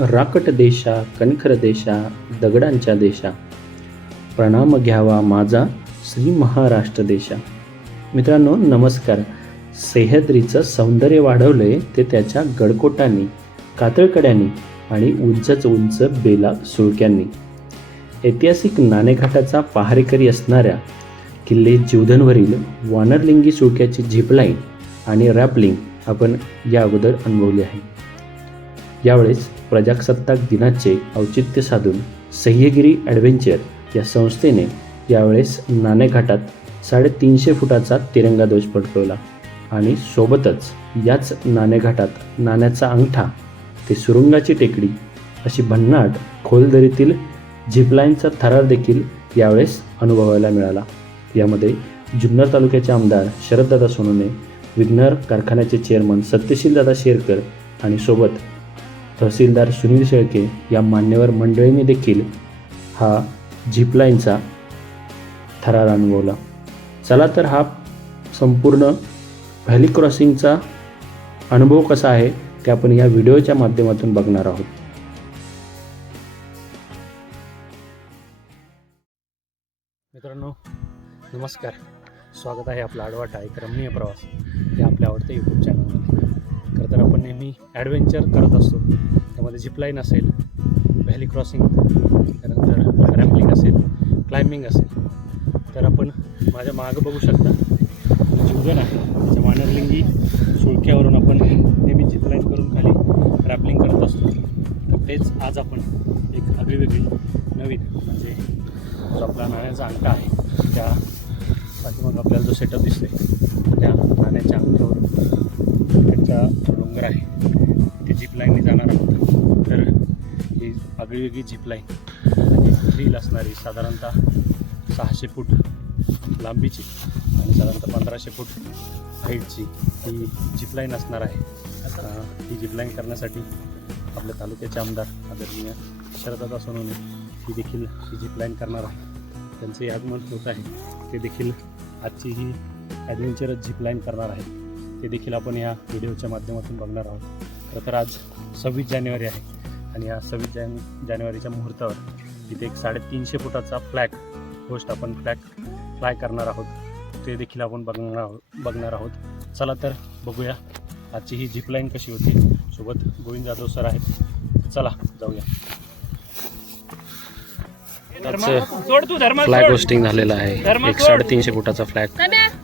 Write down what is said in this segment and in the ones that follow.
राकट देशा कणखर देशा दगडांच्या देशा. प्रणाम घ्यावा माझा श्री महाराष्ट्र देशा. मित्रांनो नमस्कार. सह्याद्रीचं सौंदर्य वाढवलंय ते त्याच्या गडकोटांनी कातळकड्यांनी आणि उंचच उंच बेला सुळक्यांनी. ऐतिहासिक नाणेघाटाचा पहारेकरी असणाऱ्या किल्ले जीवधनवरील वानरलिंगी सुळक्याची झिपलाईन आणि रॅपलिंग आपण या अगोदर अनुभवली आहे. यावेळेस प्रजासत्ताक दिनाचे औचित्य साधून सह्यगिरी ॲडव्हेंचर या संस्थेने यावेळेस नाणेघाटात साडेतीनशे फुटाचा तिरंगा ध्वज फडकवला आणि सोबतच याच नाणेघाटात नाण्याचा अंगठा ते सुरुंगाची टेकडी अशी भन्नाट खोलदरीतील झिपलाईनचा थरार देखील यावेळेस अनुभवायला मिळाला. यामध्ये जुन्नर तालुक्याचे आमदार शरददादा सोनवणे विघ्नर कारखान्याचे चेअरमन सत्यशीलदादा शेरकर आणि सोबत तहसीलदार सुनील शेळके या मान्यवर मंडळींनी देखील हा झिपलाईनचा थरार अनुभवला. चला तर हा संपूर्ण व्हॅली क्रॉसिंगचा अनुभव कसा आहे ते आपण या व्हिडिओच्या माध्यमातून बघणार आहोत. मित्रांनो नमस्कार. स्वागत आहे आपला आडवाटा एक रमणीय प्रवास हे आपल्या आवडते यूट्यूब चॅनलमध्ये नेहमी ॲडव्हेंचर करत असतो. त्यामध्ये झिपलाईन असेल व्हॅली क्रॉसिंग त्यानंतर रॅम्पलिंग असेल क्लाइम्बिंग असेल. तर आपण माझ्या मागं बघू शकता जीवजन आहे त्याच्या वानरलिंगी सुळक्यावरून आपण नेहमी झिपलाईन करून खाली रॅपलिंग करत असतो. तर तेच आज आपण एक आगळीवेगळी नवीन म्हणजे जो आपला नाण्याचा अंका आहे त्या पाठीमाग आपल्याला जो सेटअप दिसतोय त्या नाण्याच्या अंकावरून त्याच्या डोंगर आहे. ते झिपलाईनने जाणार आहोत. तर ही आगळीवेगळी झिप लाईन असणारी साधारणतः सहाशे फूट लांबीची आणि साधारणतः पंधराशे फूट हाईटची ही झिपलाईन असणार आहे. आता ही झिप लाईन करण्यासाठी आपल्या तालुक्याचे आमदार आदरणीय शरदादा सोनवणे ही देखील ही झिप लाईन करणार आहे त्यांचे आगमन होत आहे. ते देखील आजची ही ॲडव्हेंचरस झिप लाईन करणार आहेत. ते देखील आपण या व्हिडिओच्या माध्यमातून बघणार आहोत. खरं तर आज सव्वीस जानेवारी आहे आणि या सव्वीस जान जानेवारीच्या मुहूर्तावर इथे एक साडेतीनशे फुटाचा फ्लॅग होस्ट आपण फ्लॅग फ्लाय करणार आहोत. ते देखील आपण बघणार आहोत बघणार आहोत. चला तर बघूया आजची ही झिप लाईन कशी होती. सोबत गोविंद जाधव सर आहेत. चला जाऊया. फ्लॅग होस्टिंग झालेला आहे. एक साडेतीनशे फुटाचा फ्लॅग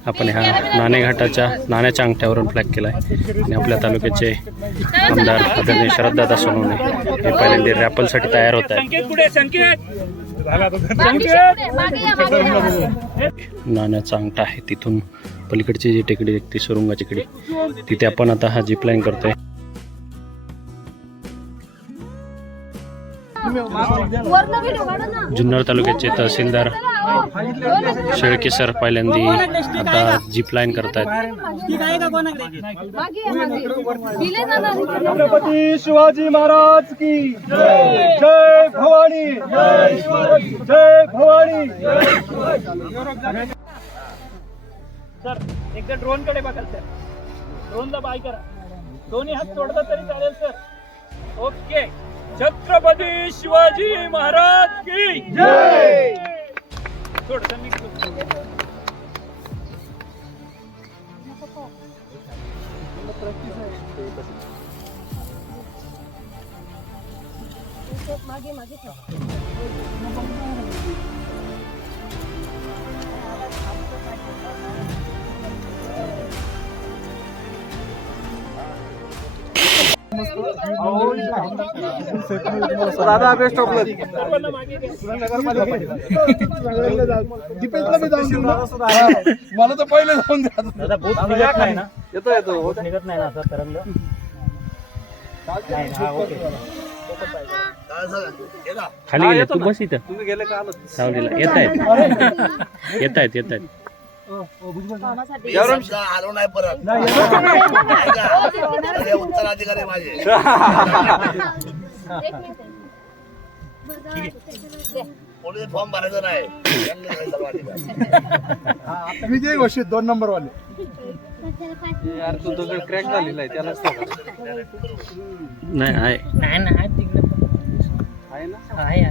आपण ह्या नाणेघाटाच्या नाण्याच्या अंगठ्यावरून फ्लॅग केला आहे आणि आपल्या तालुक्याचे आमदार आदरणीय शरददादा सोनवणे हे पहिल्यांदा रॅपलसाठी तयार होत आहेत. संकेत नाण्याचा अंगठा आहे तिथून पलीकडची जी टेकडी आहे ती सुरुंगाची टेकडी तिथे आपण आता हा जीप लाईन करतोय. जुन्नर तालुक्याचे तहसीलदार शेळके सर पहिल्यांदा आता जीप लाईन करतायत. छत्रपती शिवाजी महाराज की जय. जय भवानी. जय भवानी. सर एकदा ड्रोनकडे बघाल सर. ड्रोनला बाय करा. दोन्ही हात सोडला तरी चालेल सर. ओके छत्रपती शिवाजी महाराज की जय सोड सर नीट सोड. दादा बेस्ट ऑफ लक ना मला तर पहिले जाऊन द्या. येतो येतो. खाली गेले तू बस इथं. तुम्ही गेले का आलो? सावलीला. येत आहेत येत आहेत येत आहेत आलो नाही परत. हे उत्तराधिकारी माझे. पोलीस फॉर्म भरायचा नाही. नाही जे घोषित दोन नंबर वाले यार तू दगड क्रॅक झालेला आहे त्याला नाही आहे.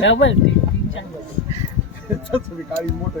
डबल ते तीन चार. तुम्ही काळी मोठे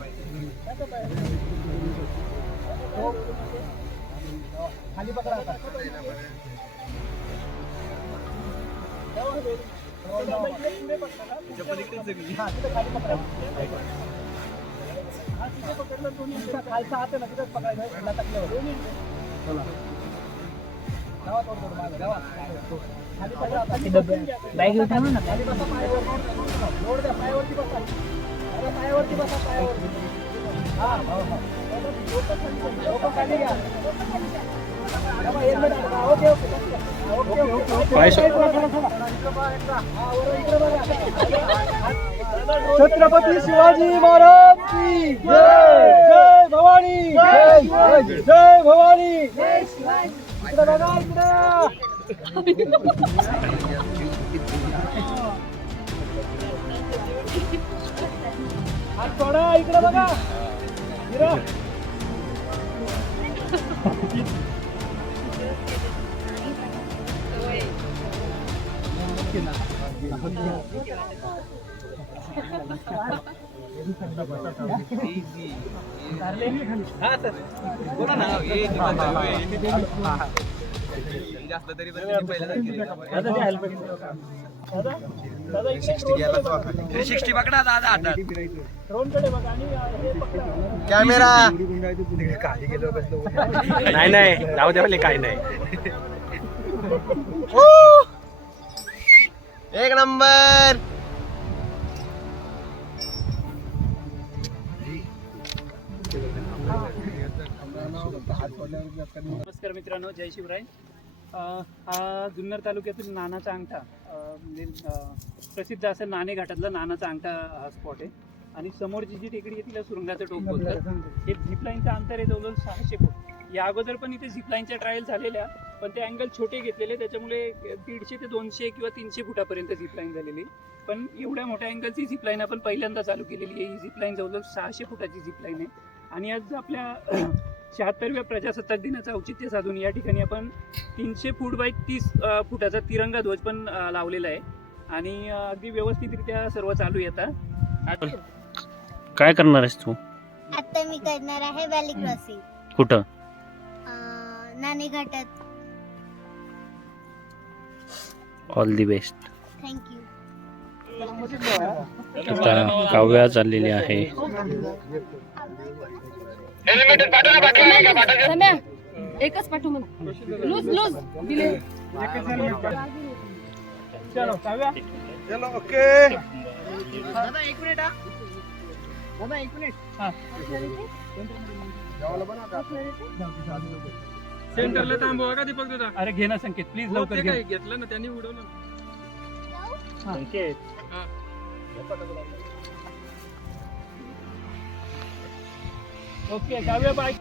खालचा हात ना तिथेच पकडायचं टाकल्यावर. खाली पकडा आता. बॅग घेऊन थांबा ना. खाली बसा पायावर. लोड द्या पायावरती बसा. अरे पायावरती बसा पायावरती. छत्रपती शिवाजी महाराज की जय जय भवानी जय जय भवानी। इकडे बघा इकडे हात सोडा इकडे बघा दादा ते helmet. दादा, हे पकडा. कॅमेरा. नाही नाही. जाऊ द्या काय नाही. एक नंबर. नमस्कार मित्रांनो जय शिवराय. हा जुन्नर तालुक्यातील नानाचा अंगठा म्हणजे प्रसिद्ध असेल नाणे घाटातला नानाचा अंगठा हा स्पॉट आहे. आणि समोरची जी टेकडी आहे तिला सुरुंगाचं टोक बोलतात. हे झिपलाईनचं अंतर आहे जवळजवळ सहाशे फूट. या अगोदर पण इथे झिपलाईनच्या ट्रायल झालेल्या पण ते अँगल छोटे घेतलेले त्याच्यामुळे दीडशे ते दोनशे किंवा तीनशे फुटापर्यंत झिपलाईन झालेली. पण एवढ्या मोठ्या अँगलची झिपलाईन आपण पहिल्यांदा चालू केलेली आहे. ही झिपलाईन जवळजवळ सहाशे फुटाची झिपलाईन आहे. आणि आज आपल्या शहात्तरव्या प्रजासत्ताक दिनाचं औचित्य साधून या ठिकाणी आपण तीनशे फूट बाय तीस फुटाचा तिरंगा ध्वज पण लावलेला आहे. आणि अगदी व्यवस्थितरित्या सर्व चालू येतात काय करणार आहेस तू? आता मी करणार आहे व्हॅली क्रॉसिंग कुठं? नाणे घाटात. ऑल दी बेस्ट थँक्यू आता काव्या चाललेली आहे. सम्या एकच पाठव मला. लूज लूज दिले चलो काव्या चलो ओके. दादा एक मिनिट हा. दादा एक मिनिट. हा. सेंटरला थांबवा का दीपक दादा? अरे घे ना संकेत. प्लीज लवकर घे. घेतलं ना त्यांनी उडवलं संकेत. ओके काव्या बाय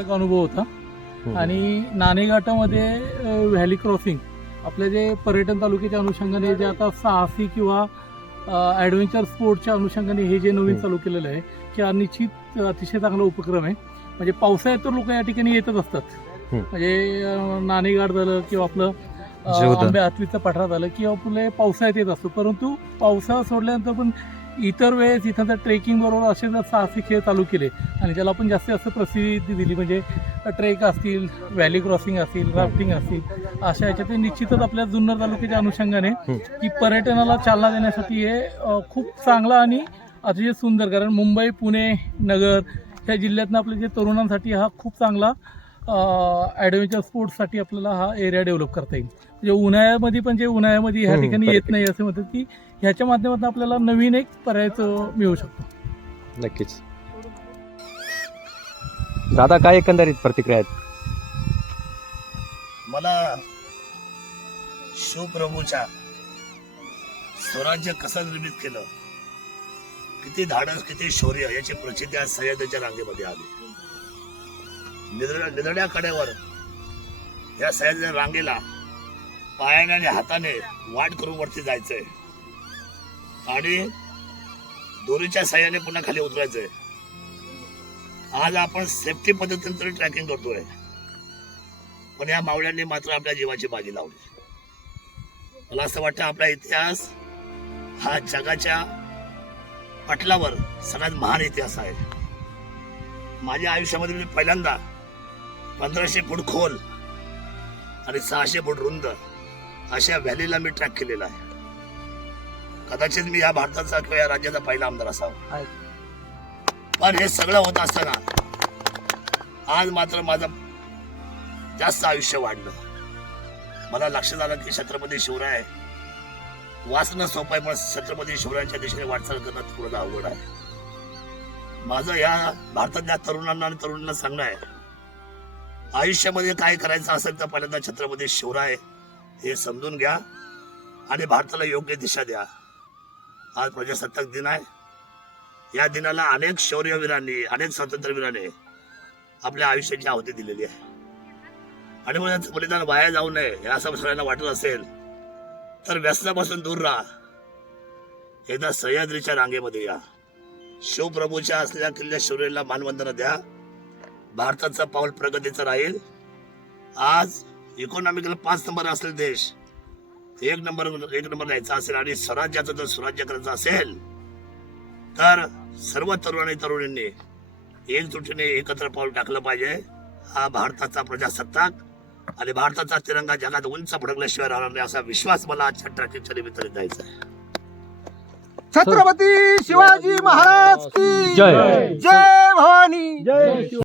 एक अनुभव होता. आणि नाणेघाटामध्ये व्हॅली क्रॉसिंग आपल्या जे पर्यटन तालुक्याच्या अनुषंगाने जे आता साहसी किंवा ॲडव्हेंचर स्पोर्टच्या अनुषंगाने हे जे नवीन चालू केलेलं आहे की हा निश्चित अतिशय चांगला उपक्रम आहे. म्हणजे पावसाळ्यात तर लोक या ठिकाणी येतच असतात. हम्म. म्हणजे नाणेघाट झालं किंवा आपलं. आंबे हातवीचं पठार झालं किंवा आपले पावसाळ्यात येत असतो. परंतु पावसाळा सोडल्यानंतर पण इतर वेळेस इथं तर ट्रेकिंग बरोबर असे जर साहसी खेळ चालू केले आणि त्याला आपण जास्तीत जास्त प्रसिद्धी दिली म्हणजे ट्रेक असतील व्हॅली क्रॉसिंग असतील राफ्टिंग असतील अशा ह्याच्यात ते निश्चितच आपल्या जुन्नर तालुक्याच्या अनुषंगाने की पर्यटनाला चालना देण्यासाठी हे खूप चांगला आणि अतिशय सुंदर. कारण मुंबई पुणे नगर ह्या जिल्ह्यातनं आपल्या जे तरुणांसाठी हा खूप चांगला ॲडव्हेंचर स्पोर्ट्ससाठी आपल्याला हा एरिया डेव्हलप करता येईल. म्हणजे उन्हाळ्यामध्ये पण जे उन्हाळ्यामध्ये ह्या ठिकाणी. येत नाही असं म्हणतात की ह्याच्या माध्यमातून आपल्याला नवीन एक पर्यायच मिळू शकतो. नक्कीच. दादा काय एकंदरीत प्रतिक्रिया आहेत? मला शिवप्रभूच्या स्वराज्य कसं निर्मित केलं? किती धाडस किती शौर्य याची प्रचिती आज सह्याद्रीच्या रांगेमध्ये आली. निधड्या निधड्या कडेवर या सह्याद्री रांगेला पायाने आणि हाताने वाट करून वरती जायचंय. आणि दोरीच्या सहाय्याने पुन्हा खाली उतरायचंय. आज आपण सेफ्टी पद्धतीने तरी ट्रॅकिंग करतोय. पण या मावळ्यांनी मात्र आपल्या जीवाची बाजी लावली. मला असं वाटतं आपला इतिहास हा जगाच्या पटलावर सगळ्यात महान इतिहास आहे. माझ्या आयुष्यामध्ये मी पहिल्यांदा पंधराशे फूट खोल आणि सहाशे फूट रुंद अशा व्हॅलीला मी ट्रॅक केलेला आहे. कदाचित मी या भारताचा किंवा या राज्याचा पहिला आमदार असावा. पण हे सगळं होत असताना आज मात्र माझं जास्त आयुष्य वाढलं. मला लक्षात आलं की छत्रपती शिवराय वाचणं सोपं आहे पण छत्रपती शिवरायांच्या दिशेने वाटचाल करणं थोडं अवघड आहे. माझं या भारतातल्या तरुणांना आणि तरुणांना सांगणं आहे आयुष्यामध्ये काय करायचं असेल तर पहिल्यांदा छत्रपती शिवराय हे समजून घ्या आणि भारताला योग्य दिशा द्या. आज प्रजासत्ताक दिन आहे. या दिनाला अनेक शौर्यवीरांनी अनेक स्वातंत्र्यवीरांनी आपल्या आयुष्याची आहुती दिलेली आहे. आणि मग बलिदान वाया जाऊ नये हे असं सगळ्यांना वाटत असेल तर व्यसनापासून दूर राहा. एकदा सह्याद्रीच्या रांगेमध्ये या. शिवप्रभूच्या असलेल्या किल्ल्या शौर्याला मानवंदना द्या. भारताचा पाऊल प्रगतीचा राहील. आज इकॉनॉमिकल पाच नंबर असलेला देश. एक नंबर एक नंबर यायचा असेल आणि स्वराज्याचं जर स्वराज्य करायचं असेल तर सर्व तरुण आणि तरुणींनी एकजुटीने एकत्र पाऊल टाकलं पाहिजे. हा भारताचा प्रजासत्ताक आणि भारताचा तिरंगा जगात उंच फडकल्याशिवाय राहणार नाही असा विश्वास मला आजच्या ट्रॅकिंगच्या निमित्ताने द्यायचा आहे. छत्रपती शिवाजी महाराज की जय. जय भवानी.